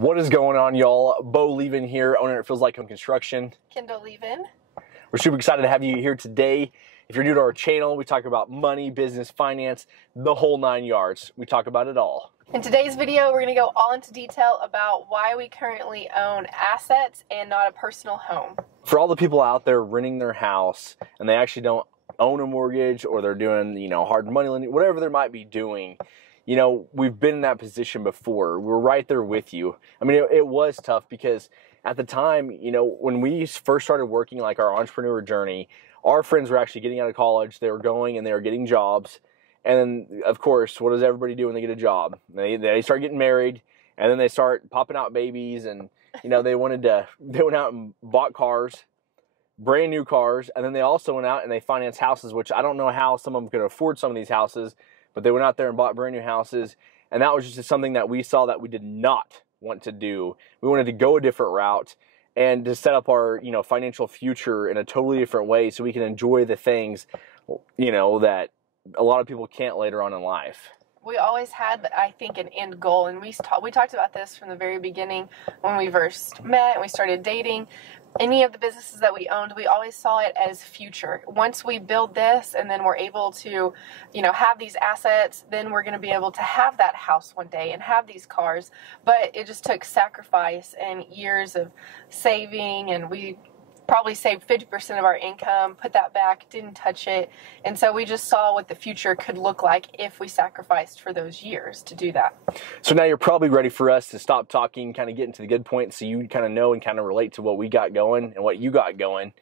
What is going on, y'all? Bo Levin here, owner It Feels Like Home Construction. Kendall Levin. We're super excited to have you here today. If you're new to our channel, we talk about money, business, finance, the whole 9 yards. We talk about it all. In today's video, we're going to go all into detail about why we currently own assets and not a personal home. For all the people out there renting their house and they actually don't own a mortgage, or they're doing, hard money lending, whatever they might be doing, we've been in that position before. We're right there with you. I mean, it was tough because at the time, when we first started working like our entrepreneur journey, our friends were actually getting out of college. They were going and they were getting jobs. And then, of course, what does everybody do when they get a job? They start getting married, and then they start popping out babies, and they went out and bought cars, brand new cars, and then they also went out and they financed houses, which I don't know how some of them could afford some of these houses, but they went out there and bought brand new houses, and that was just something that we saw that we did not want to do. We wanted to go a different route and to set up our financial future in a totally different way so we can enjoy the things that a lot of people can't later on in life. We always had, I think, an end goal, and we talked about this from the very beginning when we first met and we started dating. Any of the businesses that we owned, we always saw it as future. Once we build this and then we're able to, have these assets, then we're going to be able to have that house one day and have these cars. But it just took sacrifice and years of saving, and we probably saved 50% of our income, put that back, didn't touch it. And so we just saw what the future could look like if we sacrificed for those years to do that. So now you're probably ready for us to stop talking, kind of get into the good points so you kind of know and kind of relate to what we got going and what you got going.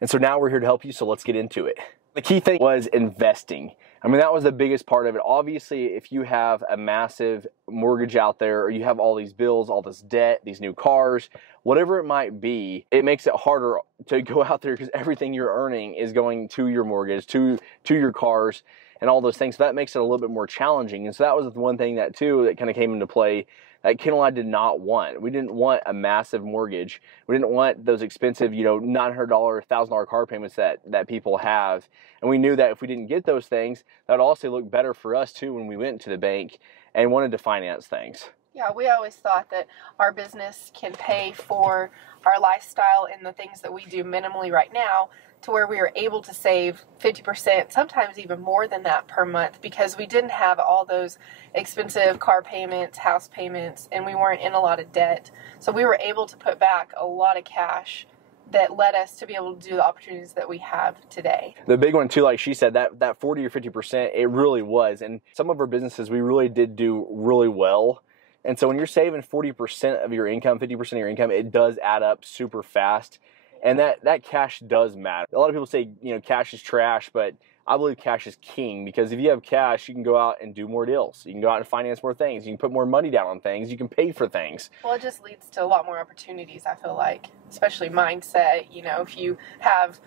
And so now we're here to help you, so let's get into it. The key thing was investing. I mean, that was the biggest part of it. Obviously, if you have a massive mortgage out there, or you have all these bills, all this debt, these new cars, whatever it might be, it makes it harder to go out there because everything you're earning is going to your mortgage, to your cars, and all those things. So that makes it a little bit more challenging. And so that was the one thing that kind of came into play that Kendall and I did not want. We didn't want a massive mortgage. We didn't want those expensive, $900, $1,000 car payments that people have. And we knew that if we didn't get those things, that would also look better for us too when we went to the bank and wanted to finance things. Yeah, we always thought that our business can pay for our lifestyle and the things that we do minimally right now, to where we were able to save 50%, sometimes even more than that per month, because we didn't have all those expensive car payments, house payments, and we weren't in a lot of debt. So we were able to put back a lot of cash that led us to be able to do the opportunities that we have today. The big one too, like she said, that 40 or 50%, it really was. And some of our businesses, we really did do really well. And so when you're saving 40% of your income, 50% of your income, it does add up super fast. And that cash does matter. A lot of people say, cash is trash, but I believe cash is king, because if you have cash, you can go out and do more deals. You can go out and finance more things. You can put more money down on things. You can pay for things. Well, it just leads to a lot more opportunities, I feel like, especially mindset. If you have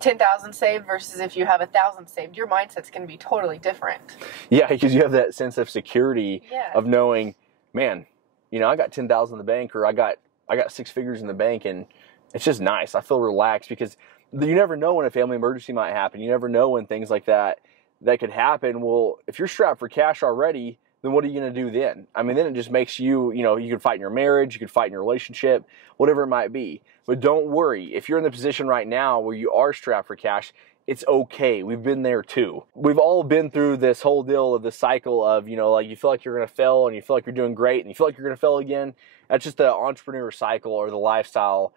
10,000 saved versus if you have 1,000 saved, your mindset's going to be totally different. Yeah, because you have that sense of security of knowing, man, I got 10,000 in the bank, or I got 6 figures in the bank, and it's just nice. I feel relaxed because you never know when a family emergency might happen. You never know when things like that could happen. Well, if you're strapped for cash already, then what are you going to do then? I mean, then it just makes you, you could fight in your marriage, you could fight in your relationship, whatever it might be. But don't worry. If you're in the position right now where you are strapped for cash, it's okay. We've been there too. We've all been through this whole deal of the cycle of, like you feel like you're going to fail and you feel like you're doing great and you feel like you're going to fail again. That's just the entrepreneur cycle, or the lifestyle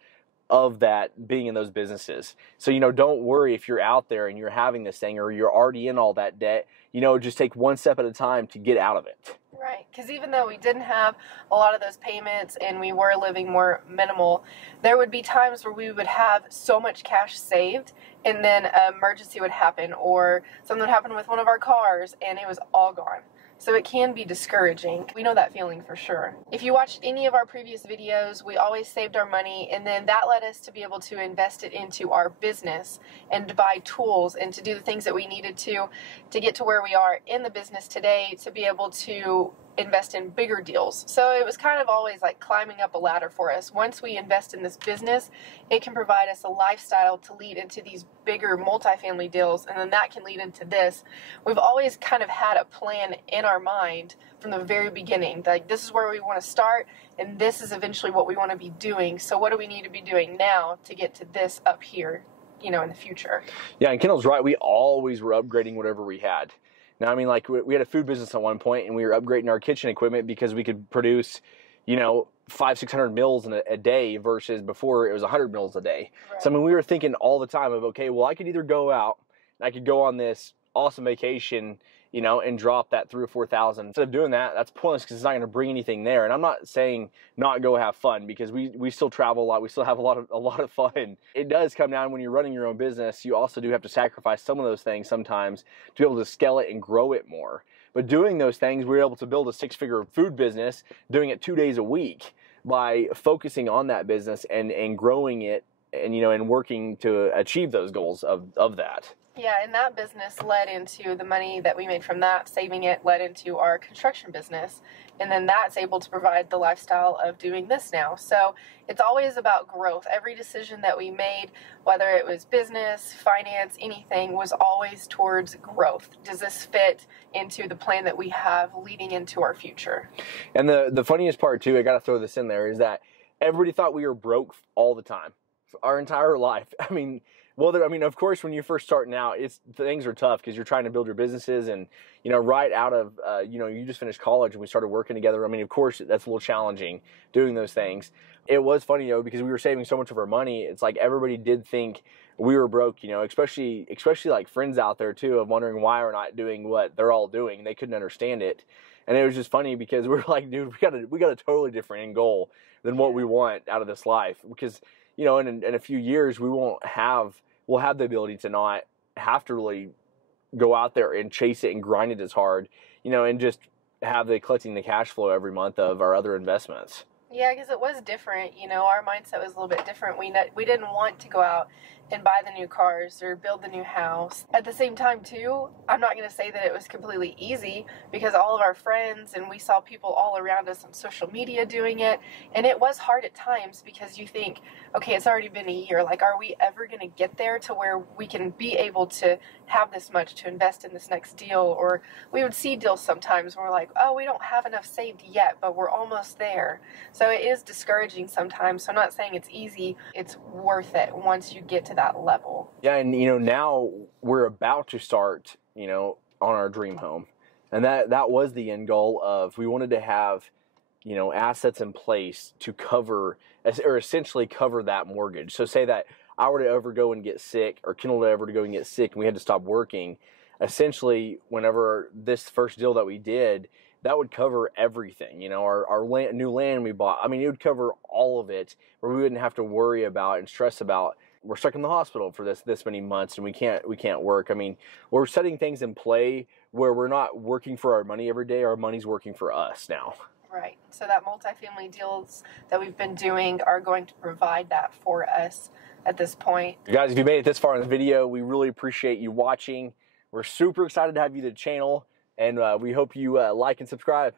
of that, being in those businesses. So, don't worry if you're out there and you're having this thing, or you're already in all that debt, just take one step at a time to get out of it. Right, because even though we didn't have a lot of those payments and we were living more minimal, there would be times where we would have so much cash saved, and then an emergency would happen, or something would happen with one of our cars, and it was all gone. So it can be discouraging. We know that feeling for sure. If you watched any of our previous videos, we always saved our money, and then that led us to be able to invest it into our business and to buy tools and to do the things that we needed to get to where we are in the business today, to be able to invest in bigger deals. So it was kind of always like climbing up a ladder for us. Once we invest in this business, it can provide us a lifestyle to lead into these bigger multifamily deals, and then that can lead into this. We've always kind of had a plan in our mind from the very beginning. Like, this is where we want to start, and this is eventually what we want to be doing. So what do we need to be doing now to get to this up here, in the future? Yeah, and Kendall's right. We always were upgrading whatever we had. Now, I mean, like, we had a food business at one point, and we were upgrading our kitchen equipment because we could produce, 500-600 meals in a day versus before it was 100 meals a day. Right. So, I mean, we were thinking all the time of, okay, well, I could either go out and I could go on this awesome vacation, and drop that $3,000 or $4,000. Instead of doing that, that's pointless because it's not going to bring anything there. And I'm not saying not go have fun, because we still travel a lot. We still have a lot of fun. It does come down when you're running your own business. You also do have to sacrifice some of those things sometimes to be able to scale it and grow it more. But doing those things, we were able to build a 6-figure food business, doing it 2 days a week by focusing on that business and growing it, and and working to achieve those goals of that. Yeah, and that business led into the money that we made from that, saving it, led into our construction business. And then that's able to provide the lifestyle of doing this now. So it's always about growth. Every decision that we made, whether it was business, finance, anything, was always towards growth. Does this fit into the plan that we have leading into our future? And the funniest part, too, I got to throw this in there, is that everybody thought we were broke all the time, our entire life. I mean, of course, when you're first starting out, things are tough because you're trying to build your businesses, and right out of you just finished college and we started working together. I mean, of course, that's a little challenging doing those things. It was funny though, because we were saving so much of our money. It's like everybody did think we were broke, especially like friends out there too, of wondering why we're not doing what they're all doing. They couldn't understand it, and it was just funny because we were like, dude, we got a totally different end goal than what we want out of this life, because in a few years we'll have the ability to not have to really go out there and chase it and grind it as hard, and just have collecting the cash flow every month of our other investments. Yeah, because it was different. Our mindset was a little bit different. We didn't want to go out and buy the new cars or build the new house. At the same time, too, I'm not going to say that it was completely easy, because all of our friends and we saw people all around us on social media doing it. And it was hard at times, because you think, okay, it's already been a year. Like, are we ever going to get there to where we can be able to have this much to invest in this next deal? Or we would see deals sometimes where we're like, oh, we don't have enough saved yet, but we're almost there. So it is discouraging sometimes. So I'm not saying it's easy. It's worth it once you get to that level. Yeah, and now we're about to start, on our dream home. And that was the end goal of, we wanted to have, assets in place to cover, or essentially cover that mortgage. So say that I were to ever go and get sick, or Kendall would ever to go and get sick, and we had to stop working. Essentially, whenever this first deal that we did, that would cover everything. Our new land we bought. I mean, it would cover all of it, where we wouldn't have to worry about and stress about, we're stuck in the hospital for this many months and we can't work. I mean, we're setting things in play where we're not working for our money every day. Our money's working for us now. Right. So that multifamily deals that we've been doing are going to provide that for us at this point. Guys, if you made it this far in the video, we really appreciate you watching. We're super excited to have you to the channel, and we hope you like and subscribe.